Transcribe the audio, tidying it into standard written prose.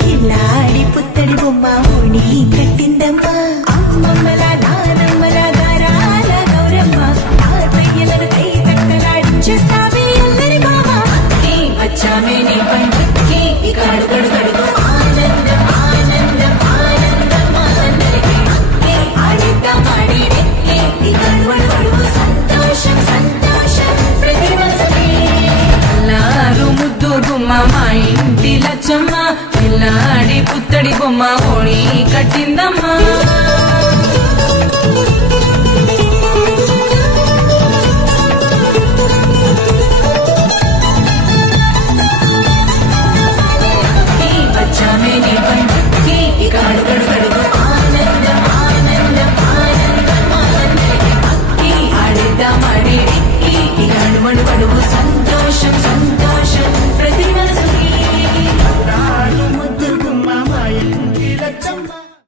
కిల్లాడి పుత్తడి బొమ్మ ఓణి కట్టిందమ్మ అమ్మమ్మల నానమ్మల గారాల గౌరమ్మ తాతయ్యలను కై తక్కలాడించేస్తావే అల్లరి బావ వచ్చామే నీ పండుక్కి ఇక అడుగడు గడుగు ఆనందం ఆనందం ఆనందం అందరికీ ఆడిద్దాం ఆడిడే ఇక అడుగడు సంతోషం సంతోషం ప్రతి మనసుకి అల్లారు ముద్దు గుమ్మ మా ఇంటి లచ్చమ్మ పిల్లాడి పుత్తడి బొమ్మ ఓణి కట్టిందమ్మా